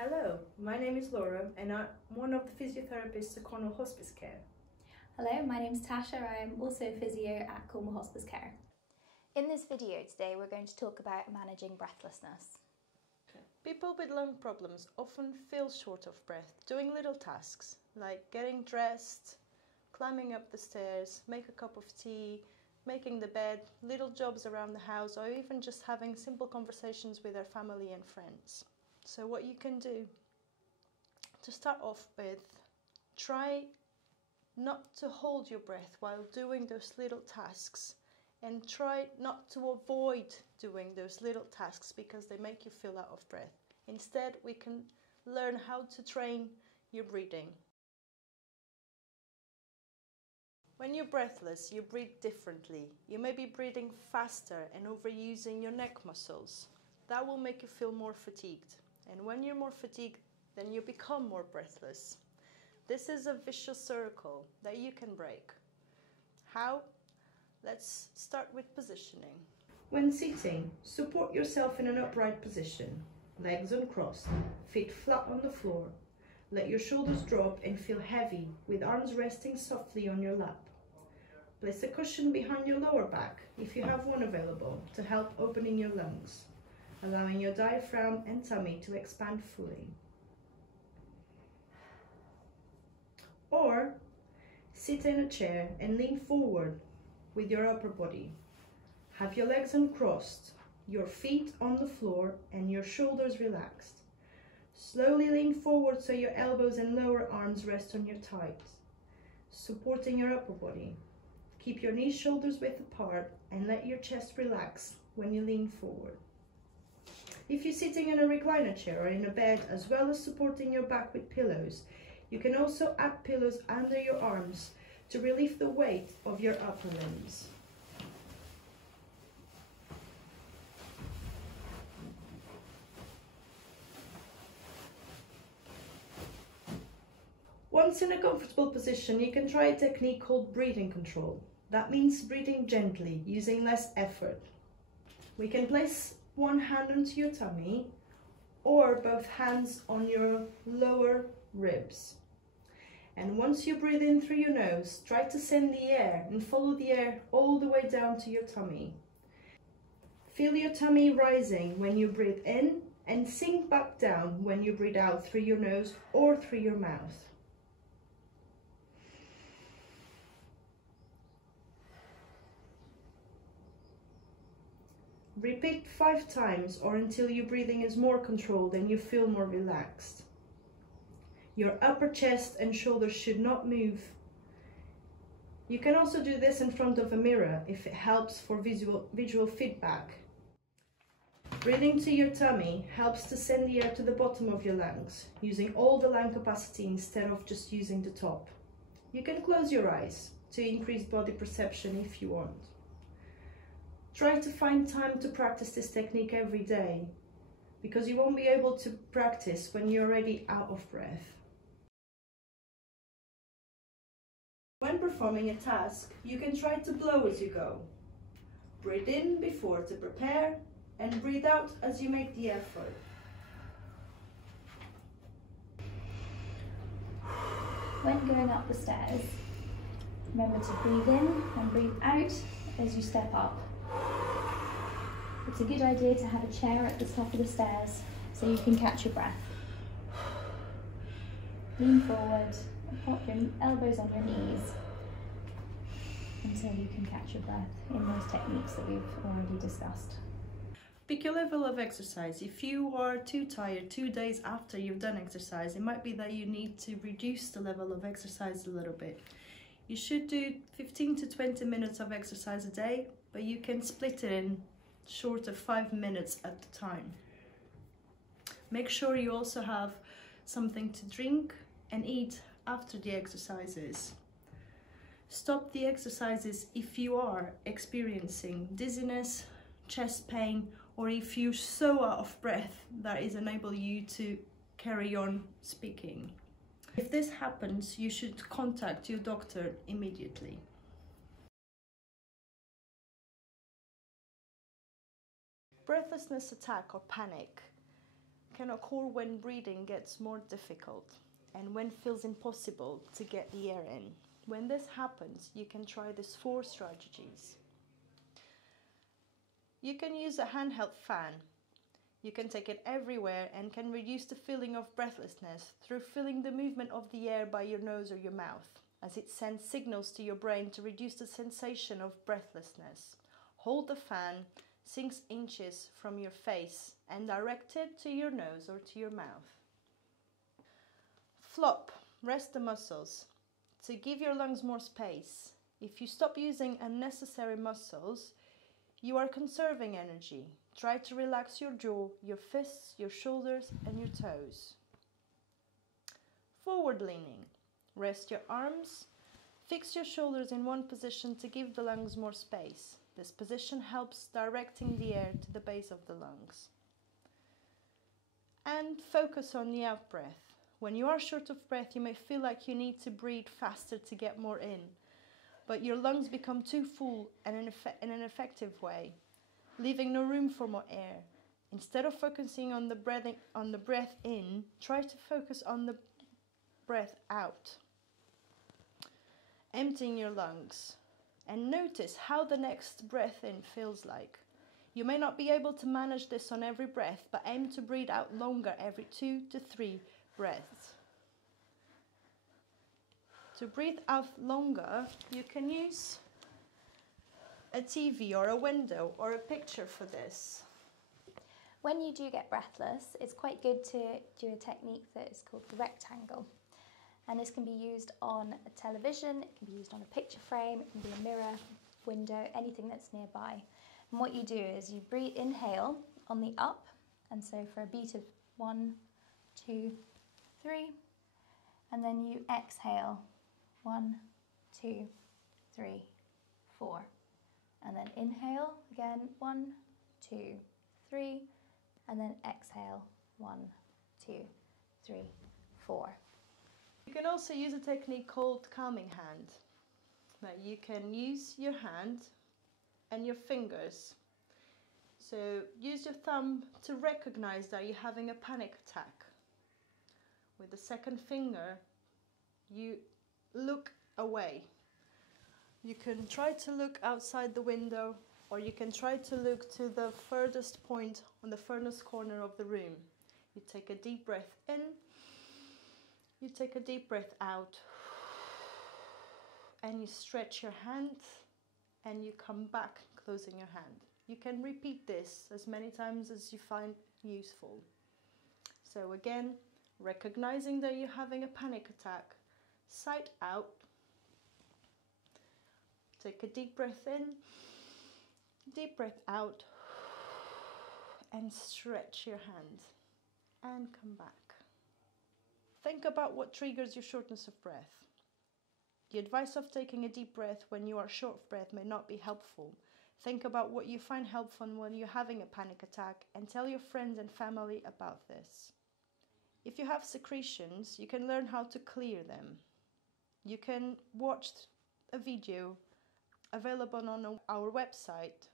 Hello, my name is Laura and I'm one of the physiotherapists at Cornwall Hospice Care. Hello, my name is Tasha. I am also a physio at Cornwall Hospice Care. In this video today we're going to talk about managing breathlessness. People with lung problems often feel short of breath doing little tasks like getting dressed, climbing up the stairs, make a cup of tea, making the bed, little jobs around the house, or even just having simple conversations with their family and friends. So what you can do to start off with, try not to hold your breath while doing those little tasks, and try not to avoid doing those little tasks because they make you feel out of breath. Instead, we can learn how to train your breathing. When you're breathless, you breathe differently. You may be breathing faster and overusing your neck muscles. That will make you feel more fatigued. And when you're more fatigued, then you become more breathless. This is a vicious circle that you can break. How? Let's start with positioning. When sitting, support yourself in an upright position, legs uncrossed, feet flat on the floor. Let your shoulders drop and feel heavy with arms resting softly on your lap. Place a cushion behind your lower back, if you have one available, to help opening your lungs, allowing your diaphragm and tummy to expand fully. Or sit in a chair and lean forward with your upper body. Have your legs uncrossed, your feet on the floor and your shoulders relaxed. Slowly lean forward so your elbows and lower arms rest on your thighs, supporting your upper body. Keep your knees shoulders width apart and let your chest relax when you lean forward. If you're sitting in a recliner chair or in a bed, as well as supporting your back with pillows, you can also add pillows under your arms to relieve the weight of your upper limbs. Once in a comfortable position, you can try a technique called breathing control. That means breathing gently, using less effort. We can place one hand onto your tummy or both hands on your lower ribs. And once you breathe in through your nose, try to send the air and follow the air all the way down to your tummy. Feel your tummy rising when you breathe in and sink back down when you breathe out through your nose or through your mouth. Repeat 5 times or until your breathing is more controlled and you feel more relaxed. Your upper chest and shoulders should not move. You can also do this in front of a mirror if it helps for visual feedback. Breathing to your tummy helps to send the air to the bottom of your lungs, using all the lung capacity instead of just using the top. You can close your eyes to increase body perception if you want. Try to find time to practice this technique every day, because you won't be able to practice when you're already out of breath. When performing a task, you can try to blow as you go. Breathe in before to prepare and breathe out as you make the effort. When going up the stairs, remember to breathe in and breathe out as you step up. It's a good idea to have a chair at the top of the stairs so you can catch your breath. Lean forward, pop your elbows on your knees until you can catch your breath in those techniques that we've already discussed. Pick your level of exercise. If you are too tired 2 days after you've done exercise, it might be that you need to reduce the level of exercise a little bit. You should do 15 to 20 minutes of exercise a day, but you can split it in short of 5 minutes at a time. Make sure you also have something to drink and eat after the exercises. Stop the exercises if you are experiencing dizziness, chest pain, or if you're so out of breath that is unable you to carry on speaking. If this happens, you should contact your doctor immediately. Breathlessness attack or panic can occur when breathing gets more difficult and when it feels impossible to get the air in. When this happens, you can try these 4 strategies. You can use a handheld fan. You can take it everywhere and can reduce the feeling of breathlessness through feeling the movement of the air by your nose or your mouth, as it sends signals to your brain to reduce the sensation of breathlessness. Hold the fan 6 inches from your face and direct it to your nose or to your mouth. Flop, rest the muscles. To give your lungs more space, if you stop using unnecessary muscles, you are conserving energy. Try to relax your jaw, your fists, your shoulders, and your toes. Forward leaning. Rest your arms. Fix your shoulders in one position to give the lungs more space. This position helps directing the air to the base of the lungs. And focus on the out-breath. When you are short of breath, you may feel like you need to breathe faster to get more in, but your lungs become too full and in an effective way, leaving no room for more air. Instead of focusing on the breath in, try to focus on the breath out, emptying your lungs, and notice how the next breath in feels like. You may not be able to manage this on every breath, but aim to breathe out longer every 2 to 3 breaths. To breathe out longer, you can use a TV or a window or a picture for this. When you do get breathless, it's quite good to do a technique that is called the rectangle. And this can be used on a television, it can be used on a picture frame, it can be a mirror, window, anything that's nearby. And what you do is you inhale on the up, and so for a beat of 1, 2, 3, and then you exhale 1, 2, 3, 4, and then inhale again 1, 2, 3, and then exhale 1, 2, 3, 4. You can also use a technique called calming hand. Now you can use your hand and your fingers. So use your thumb to recognize that you're having a panic attack. With the second finger, you look away. You can try to look outside the window, or you can try to look to the furthest point on the furthest corner of the room. You take a deep breath in, you take a deep breath out, and you stretch your hand, and you come back closing your hand. You can repeat this as many times as you find useful. So again, recognizing that you're having a panic attack, sight out, take a deep breath in, deep breath out, and stretch your hand, and come back. Think about what triggers your shortness of breath. The advice of taking a deep breath when you are short of breath may not be helpful. Think about what you find helpful when you're having a panic attack, and tell your friends and family about this. If you have secretions, you can learn how to clear them. You can watch a video available on our website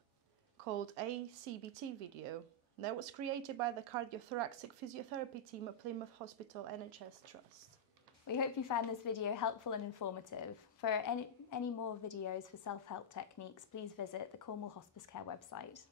called a CBT video that was created by the Cardiothoracic Physiotherapy team at Plymouth Hospital NHS Trust. We hope you found this video helpful and informative. For any more videos for self-help techniques, please visit the Cornwall Hospice Care website.